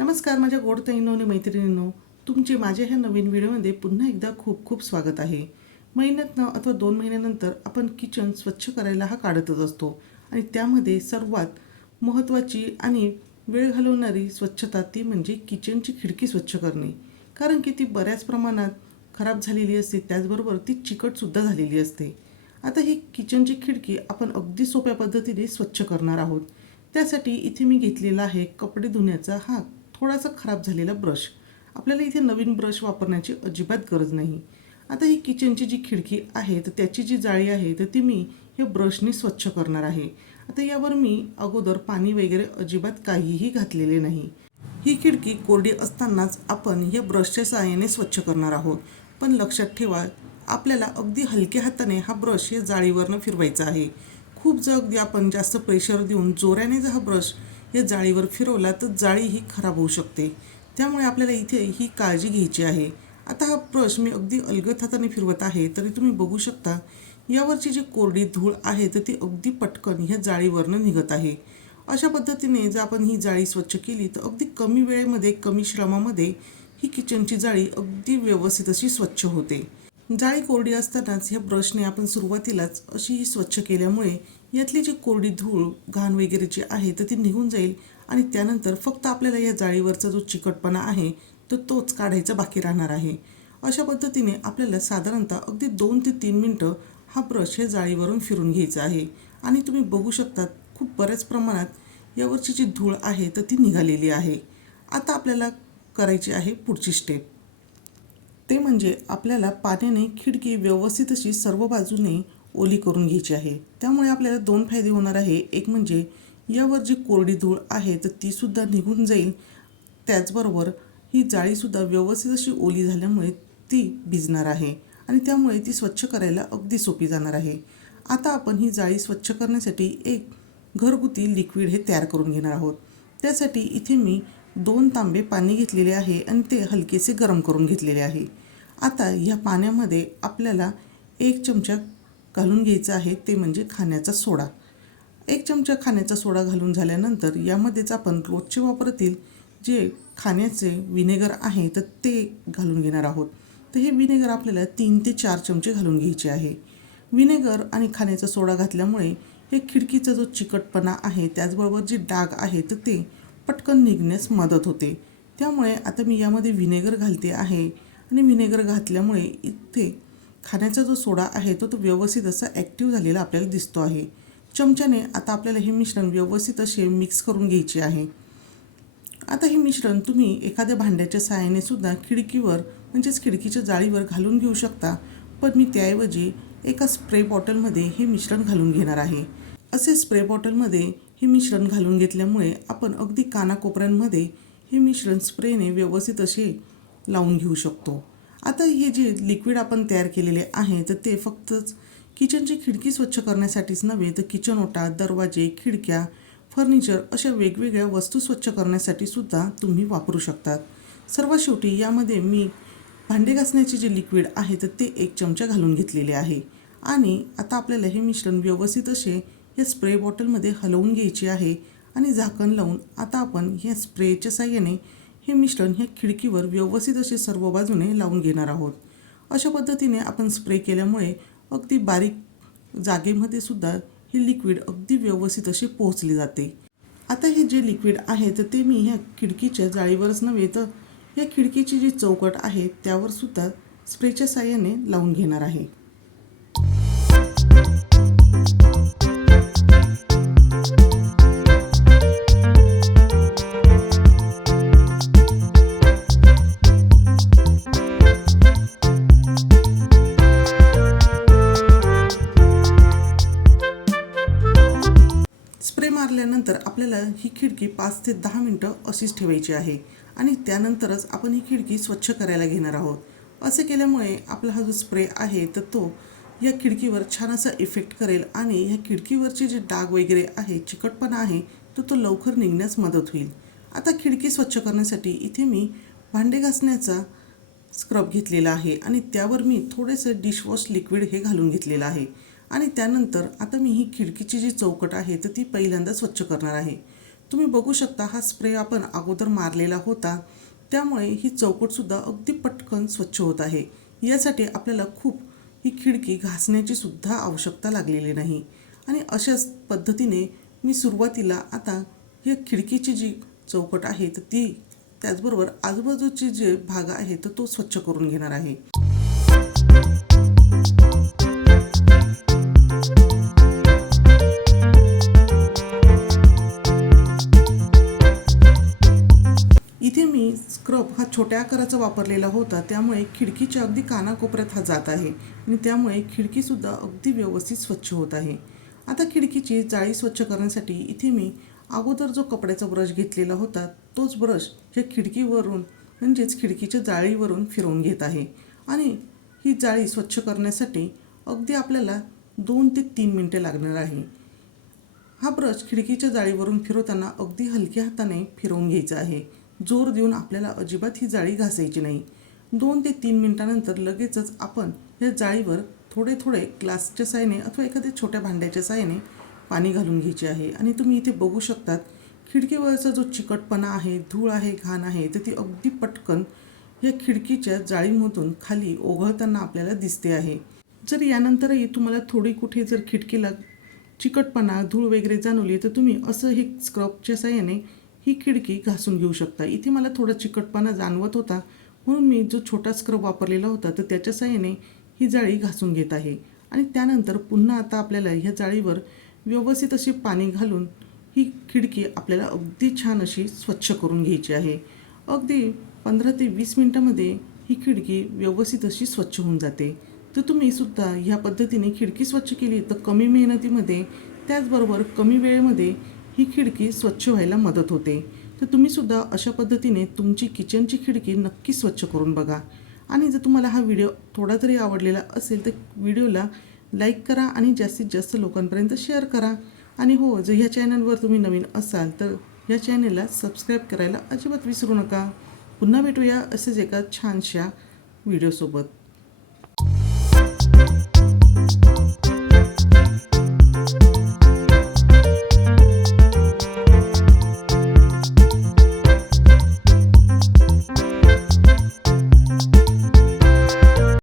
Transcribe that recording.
नमस्कार माझ्या गोडताईंनो आणि मैत्रिणींनो. तुमचे माझ्या ह्या नवीन व्हिडिओमध्ये पुन्हा एकदा खूप खूप स्वागत आहे. महिन्यातनं अथवा दोन महिन्यानंतर आपण किचन स्वच्छ करायला हा काढतच असतो. आणि त्यामध्ये सर्वात महत्त्वाची आणि वेळ घालवणारी स्वच्छता ती म्हणजे किचनची खिडकी स्वच्छ करणे. कारण की ती बऱ्याच प्रमाणात खराब झालेली असते त्याचबरोबर ती चिकटसुद्धा झालेली असते. आता ही किचनची खिडकी आपण अगदी सोप्या पद्धतीने स्वच्छ करणार आहोत. त्यासाठी इथे मी घेतलेला आहे कपडे धुण्याचा हा थोडासा खराब झालेला ब्रश. आपल्याला इथे नवीन ब्रश वापरण्याची अजिबात गरज नाही. आता ही किचनची जी खिडकी आहे तर त्याची जी जाळी आहे तर ती मी हे ब्रशने स्वच्छ करणार आहे. आता यावर मी अगोदर पाणी वगैरे अजिबात काहीही घातलेले नाही. ही खिडकी कोरडी असतानाच आपण या ब्रशच्या सहाय्याने स्वच्छ करणार आहोत. पण लक्षात ठेवा आपल्याला अगदी हलक्या हाताने हा ब्रश या जाळीवरनं फिरवायचा आहे. खूप जर अगदी आपण जास्त प्रेशर देऊन जोराने जर हा ब्रश या जाळीवर फिरवला तर जाळी ही खराब होऊ शकते. त्यामुळे आपल्याला इथे ही काळजी घ्यायची आहे. आता हा ब्रश मी अगदी अलगद हाताने फिरवत आहे तरी तुम्ही बघू शकता. यावरची जी कोरडी धूळ आहे तर ती अगदी पटकन ह्या जाळीवरनं निघत आहे. अशा पद्धतीने जर आपण ही जाळी स्वच्छ केली तर अगदी कमी वेळेमध्ये कमी श्रमामध्ये ही किचनची जाळी अगदी व्यवस्थित अशी स्वच्छ होते. जाळी कोरडी असतानाच ह्या ब्रशने आपण सुरुवातीलाच अशी ही स्वच्छ केल्यामुळे यातली जी कोरडी धूळ घाण वगैरे जी आहे तर ती निघून जाईल आणि त्यानंतर फक्त आपल्याला या जाळीवरचा जो चिकटपणा आहे तर तोच काढायचा बाकी राहणार आहे. अशा पद्धतीने आपल्याला साधारणतः अगदी दोन ते तीन मिनटं हा ब्रश हे जाळीवरून फिरून घ्यायचा आहे. आणि तुम्ही बघू शकता खूप बऱ्याच प्रमाणात यावरची जी धूळ आहे तर ती निघालेली आहे. आता आपल्याला करायची आहे पुढची स्टेप ते म्हणजे आपल्याला पाण्याने खिडकी व्यवस्थित अशी सर्व बाजूने ओली करून घ्यायची आहे. त्यामुळे आपल्याला दोन फायदे होणार आहे. एक म्हणजे यावर जी कोरडी धूळ आहे तर तीसुद्धा निघून जाईल. त्याचबरोबर ही जाळीसुद्धा व्यवस्थित अशी ओली झाल्यामुळे ती भिजणार आहे आणि त्यामुळे ती स्वच्छ करायला अगदी सोपी जाणार आहे. आता आपण ही जाळी स्वच्छ करण्यासाठी एक घरगुती लिक्विड हे तयार करून घेणार आहोत. त्यासाठी इथे मी दोन तांबे पाणी घेतलेले आहे आणि ते हलकेसे गरम करून घेतलेले आहे. आता ह्या पाण्यामध्ये आपल्याला एक चमचा घालून घ्यायचा आहे ते म्हणजे खाण्याचा सोडा. एक चमचा खाण्याचा सोडा घालून झाल्यानंतर यामध्येच आपण रोजचे वापरतील जे खाण्याचे विनेगर आहे तर ते घालून घेणार आहोत. तर हे विनेगर आपल्याला तीन ते चार चमचे घालून घ्यायचे आहे. विनेगर आणि खाण्याचा सोडा घातल्यामुळे हे खिडकीचा जो चिकटपणा आहे त्याचबरोबर जे डाग आहे तर ते पटकन निघण्यास मदत होते. त्यामुळे आता मी यामध्ये विनेगर घालते आहे. आणि विनेगर घातल्यामुळे इथे खाण्याचा जो सोडा आहे तो तो व्यवस्थित असा ॲक्टिव्ह झालेला आपल्याला दिसतो आहे. चमच्याने आता आपल्याला हे मिश्रण व्यवस्थित असे मिक्स करून घ्यायचे आहे. आता हे मिश्रण तुम्ही एखाद्या भांड्याच्या सहाय्याने सुद्धा खिडकीवर म्हणजेच खिडकीच्या जाळीवर घालून घेऊ शकता. पण मी त्याऐवजी एका स्प्रे बॉटलमध्ये हे मिश्रण घालून घेणार आहे. असे स्प्रे बॉटलमध्ये हे मिश्रण घालून घेतल्यामुळे आपण अगदी कानाकोपऱ्यांमध्ये हे मिश्रण स्प्रेने व्यवस्थित असे लावून घेऊ शकतो. आता हे जे लिक्विड आपण तयार केलेले आहे तर ते फक्तच किचनची खिडकी स्वच्छ करण्यासाठीच नव्हे तर किचन ओटा दरवाजे खिडक्या फर्निचर अशा वेगवेगळ्या वस्तू स्वच्छ करण्यासाठी सुद्धा तुम्ही वापरू शकतात. सर्वात शेवटी यामध्ये मी भांडे घासण्याचे जे लिक्विड आहे तर ते एक चमचा घालून घेतलेले आहे. आणि आता आपल्याला हे मिश्रण व्यवस्थित असे या स्प्रे बॉटलमध्ये हलवून घ्यायचे आहे आणि झाकण लावून आता आपण ह्या स्प्रेच्या साह्याने हे मिश्रण ह्या खिडकीवर व्यवस्थित असे सर्व बाजूने लावून घेणार आहोत. अशा पद्धतीने आपण स्प्रे केल्यामुळे अगदी बारीक जागेमध्ये सुद्धा हे लिक्विड अगदी व्यवस्थित असे पोहोचले जाते. आता हे जे लिक्विड आहे तर ते मी ह्या खिडकीच्या जाळीवरच नव्हे तर या खिडकीची जी चौकट आहे त्यावर सुद्धा स्प्रेच्या साह्याने लावून घेणार आहे. आपल्याला ही खिडकी पाच ते दहा मिनटं अशीच ठेवायची आहे. आणि त्यानंतरच आपण ही खिडकी स्वच्छ करायला घेणार आहोत. असे केल्यामुळे आपला हा जो स्प्रे आहे तर तो या खिडकीवर छान असा इफेक्ट करेल आणि ह्या खिडकीवरचे जे डाग वगैरे आहे चिकटपणा आहे तर तो लवकर निघण्यास मदत होईल. आता खिडकी स्वच्छ करण्यासाठी इथे मी भांडे घासण्याचा स्क्रब घेतलेला आहे आणि त्यावर मी थोडेसे डिशवॉश लिक्विड हे घालून घेतलेलं आहे. आणि त्यानंतर आता मी ही खिडकीची जी चौकट आहे तर ती पहिल्यांदा स्वच्छ करणार आहे. तुम्ही बघू शकता हा स्प्रे आपण अगोदर मारलेला होता. त्यामुळे ही चौकटसुद्धा अगदी पटकन स्वच्छ होत आहे. यासाठी आपल्याला खूप ही खिडकी घासण्याची सुद्धा आवश्यकता लागलेली नाही. आणि अशाच पद्धतीने मी सुरुवातीला आता ही खिडकीची जी चौकट आहे तर ती त्याचबरोबर आजूबाजूचे जे भाग आहे तर तो स्वच्छ करून घेणार आहे. छोट्या आकाराचा वापरलेला होता. त्यामुळे खिडकीच्या अगदी कानाकोपऱ्यात हा जात आहे. आणि त्यामुळे खिडकीसुद्धा अगदी व्यवस्थित स्वच्छ होत आहे. आता खिडकीची जाळी स्वच्छ करण्यासाठी इथे मी अगोदर जो कपड्याचा ब्रश घेतलेला होता तोच ब्रश हे खिडकीवरून म्हणजेच खिडकीच्या जाळीवरून फिरवून घेत आहे. आणि ही जाळी स्वच्छ करण्यासाठी अगदी आपल्याला दोन ते तीन मिनटे लागणार आहे. हा ब्रश खिडकीच्या जाळीवरून फिरवताना अगदी हलक्या हाताने फिरवून घ्यायचा आहे. जोर देऊन आपल्याला अजिबात ही जाळी घासायची नाही. दोन ते तीन मिनिटानंतर लगेचच आपण या जाळीवर थोडे थोडे ग्लासच्या साहाय्याने अथवा एखाद्या छोट्या भांड्याच्या साहाय्याने पाणी घालून घ्यायचे आहे. आणि तुम्ही इथे बघू शकतात खिडकीवरचा जो चिकटपणा आहे धूळ आहे घाण आहे तर ती अगदी पटकन या खिडकीच्या जाळीमधून खाली ओघळताना आपल्याला दिसते आहे. जर यानंतरही तुम्हाला थोडी कुठे जर खिडकीला चिकटपणा धूळ वगैरे जाणवली तर तुम्ही असं हे स्क्रबच्या साहाय्याने ही खिडकी घासून घेऊ शकता. इथे मला थोडा चिकटपणा जाणवत होता. म्हणून मी जो छोटा स्क्रब वापरलेला होता तर त्याच्या साहाय्याने ही जाळी घासून घेत आहे. आणि त्यानंतर पुन्हा आता आपल्याला ह्या जाळीवर व्यवस्थित अशी पाणी घालून ही खिडकी आपल्याला अगदी छान अशी स्वच्छ करून घ्यायची आहे. अगदी पंधरा ते वीस मिनटामध्ये ही खिडकी व्यवस्थित अशी स्वच्छ होऊन जाते. तर तुम्ही सुद्धा ह्या पद्धतीने खिडकी स्वच्छ केली तर कमी मेहनतीमध्ये त्याचबरोबर कमी वेळेमध्ये ही खिडकी स्वच्छ व्हायला मदत होते. तर तुम्ही सुद्धा अशा पद्धतीने तुमची किचनची खिडकी नक्की स्वच्छ करून बघा. आणि जर तुम्हाला हा व्हिडिओ थोडा तरी आवडलेला असेल तर व्हिडिओला लाईक करा आणि जास्तीत जास्त लोकांपर्यंत शेअर करा. आणि हो जर ह्या चॅनलवर तुम्ही नवीन असाल तर ह्या चॅनलला सबस्क्राईब करायला अजिबात विसरू नका. पुन्हा भेटूया असेच एका छानशा व्हिडिओसोबत.